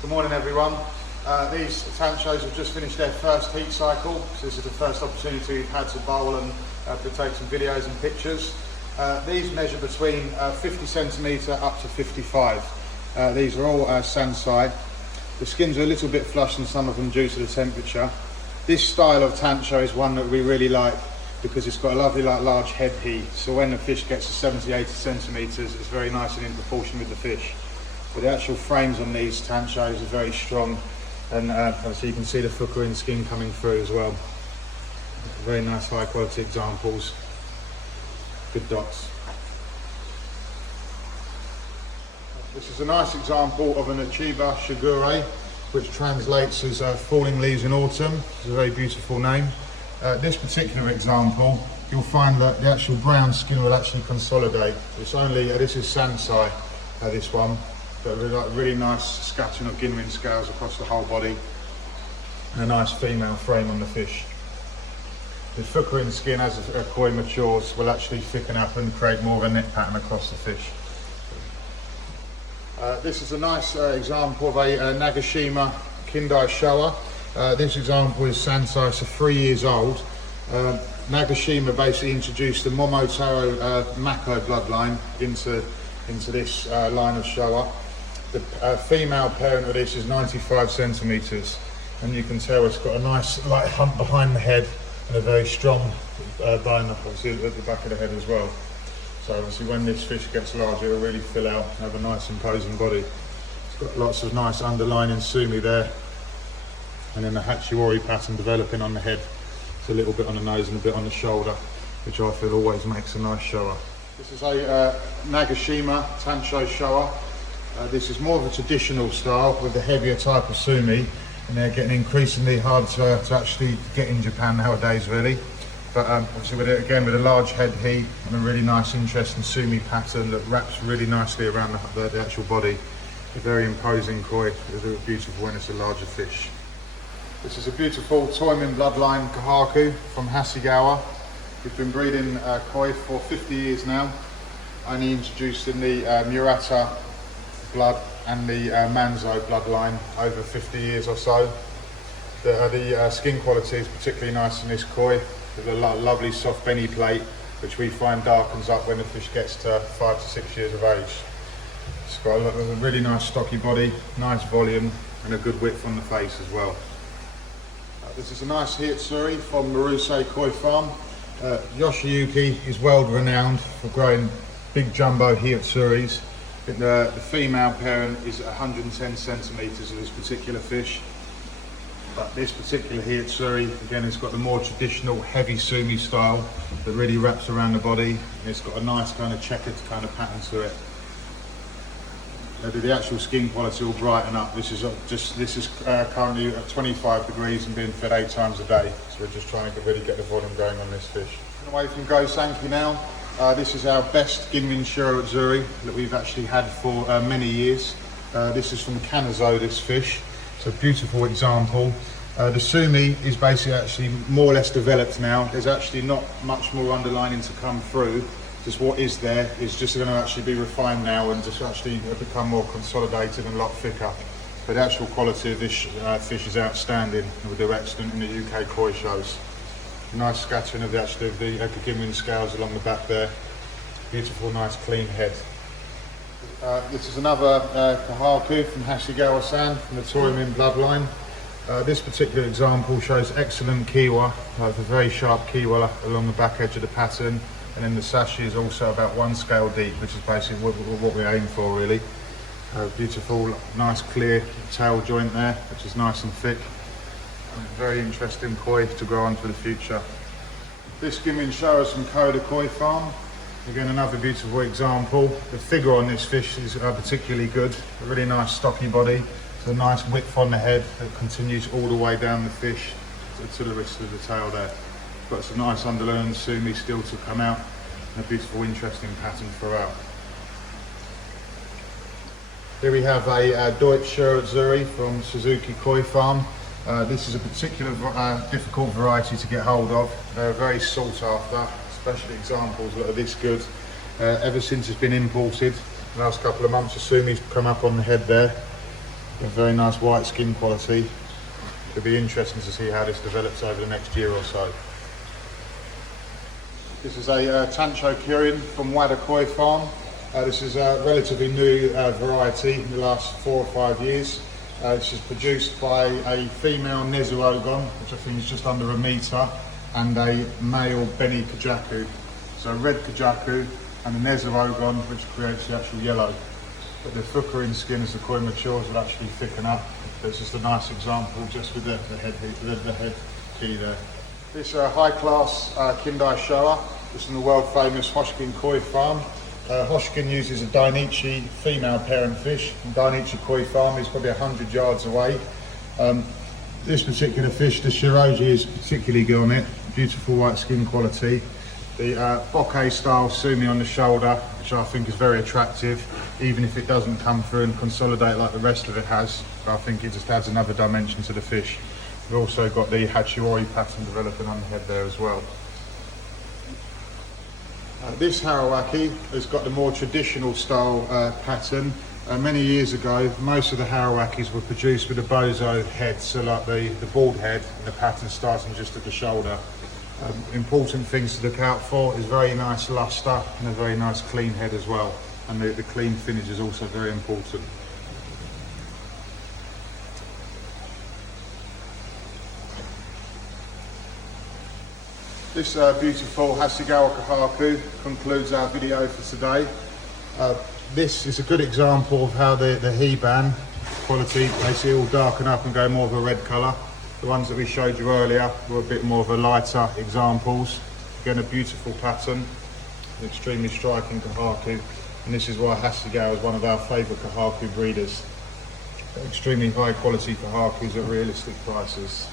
Good morning everyone. These tanchos have just finished their first heat cycle, so this is the first opportunity we've had to bowl and to take some videos and pictures. These measure between 50 centimetre up to 55. These are all Sansai. The skins are a little bit flush in some of them due to the temperature. This style of tancho is one that we really like because it's got a lovely large head heat, so when the fish gets to 70-80 centimetres it's very nice and in proportion with the fish. But the actual frames on these tanchos are very strong, and so you can see the fukurin skin coming through as well. Very nice high quality examples, good dots. This is a nice example of an Hachiwai Pattern, which translates as falling leaves in autumn. It's a very beautiful name. This particular example, you'll find that the actual brown skin will actually consolidate. It's only, this is Sansai, this one. Got a really nice scattering of ginwin scales across the whole body, and a nice female frame on the fish. The fukurin skin, as a koi matures, will actually thicken up and create more of a net pattern across the fish. This is a nice example of a Nagashima Kindai Showa. This example is Sansai, so 3 years old. Nagashima basically introduced the Momotaro Mako bloodline into this line of Showa. The female parent of this is 95 centimetres, and you can tell it's got a nice light hump behind the head and a very strong bone obviously at the back of the head as well. So obviously when this fish gets larger it'll really fill out and have a nice imposing body. It's got lots of nice underlining sumi there, and then the Hachiwai pattern developing on the head. It's a little bit on the nose and a bit on the shoulder, which I feel always makes a nice showa. This is a Nagashima Tancho Showa. This is more of a traditional style with the heavier type of sumi, and they're getting increasingly hard to actually get in Japan nowadays really. But obviously with it, again with a large head heat and a really nice interesting sumi pattern that wraps really nicely around the actual body. A very imposing koi, it's beautiful when it's a larger fish. This is a beautiful Tourmaline Bloodline Kahaku from Hasegawa. We've been breeding koi for 50 years now, only introduced in the Murata blood and the Manzo bloodline over 50 years or so. The skin quality is particularly nice in this koi, with a lovely soft benny plate, which we find darkens up when the fish gets to 5 to 6 years of age. It's got a really nice stocky body, nice volume, and a good width on the face as well. This is a nice Hiatsuri from Marusei Koi Farm. Yoshiyuki is world renowned for growing big jumbo Hiatsuris. The female parent is 110 centimetres of this particular fish. But this particular Hiatsuri, again, it's got the more traditional heavy sumi style that really wraps around the body. And it's got a nice kind of checkered kind of pattern to it. The actual skin quality will brighten up. This is currently at 25 degrees and being fed 8 times a day. So we're just trying to really get the volume going on this fish. Away from Go Sanki now. This is our best Ginmin Shiroatsuri that we've actually had for many years. This is from Kanazo, this fish. It's a beautiful example. The sumi is basically actually more or less developed now. There's actually not much more underlining to come through. Just what is there is just going to actually be refined now and just actually become more consolidated and a lot thicker. But the actual quality of this fish is outstanding, and we'll do excellent in the UK koi shows. Nice scattering of the ginwin scales along the back there. Beautiful, nice clean head. This is another Kahaku from Hasegawa-san from the Tourmaline bloodline. This particular example shows excellent kiwa, a very sharp kiwa along the back edge of the pattern, and then the sashi is also about 1 scale deep, which is basically what we aim for really. Beautiful, nice clear tail joint there, which is nice and thick. Very interesting koi to grow on for the future. This Ginmin Showa is from Koda Koi Farm. Again, another beautiful example. The figure on this fish is particularly good. A really nice stocky body. It's a nice width on the head that continues all the way down the fish to the rest of the tail there. Got some nice underlying sumi still to come out, and a beautiful, interesting pattern throughout. Here we have a Deutsch Shiroatsuri from Suzuki Koi Farm. This is a particular difficult variety to get hold of. They're very sought after, especially examples that are this good. Ever since it's been imported, the last couple of months, the sumi's come up on the head there. Very nice white skin quality. It'll be interesting to see how this develops over the next year or so. This is a Tancho Kirin from Wadakoi farm. This is a relatively new variety in the last 4 or 5 years. This is produced by a female Nezuogon, which I think is just under 1 metre, and a male Beni Kajaku. So red Kajaku and a Nezuogon, which creates the actual yellow. But the fukurin skin as the koi matures will actually thicken up. It's just a nice example just with the head key there. This high-class Kindai Showa, this is in the world-famous Hoshkin Koi farm. Hoshkin uses a Dainichi female parent fish. Dainichi Koi farm is probably 100 yards away. This particular fish, the Shiroji, is particularly good on it. Beautiful white skin quality. The bokeh style sumi on the shoulder, which I think is very attractive, even if it doesn't come through and consolidate like the rest of it has. I think it just adds another dimension to the fish. We've also got the Hachiwai Pattern developing on the head there as well. This Harawaki has got the more traditional style pattern. Many years ago, most of the Harawakis were produced with a bozo head, so like the bald head and the pattern starting just at the shoulder. Important things to look out for is very nice luster and a very nice clean head as well. And the clean finish is also very important. This beautiful Hasegawa Kahaku concludes our video for today. This is a good example of how the Heban quality, they see all darken up and go more of a red colour. The ones that we showed you earlier were a bit more of a lighter examples. Again, a beautiful pattern, an extremely striking Kahaku, and this is why Hasegawa is one of our favourite Kahaku breeders. Extremely high quality Kahakus at realistic prices.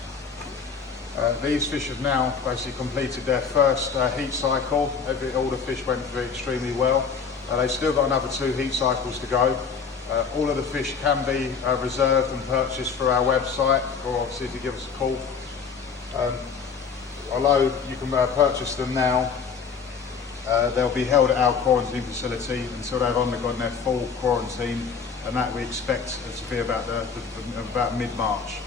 These fish have now basically completed their first heat cycle. All the fish went through extremely well. They've still got another 2 heat cycles to go. All of the fish can be reserved and purchased through our website, or obviously if you give us a call. Although you can purchase them now, they'll be held at our quarantine facility until they've undergone their full quarantine, and that we expect to be about mid-March.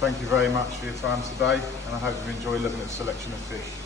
Thank you very much for your time today, and I hope you've enjoyed looking at the selection of fish.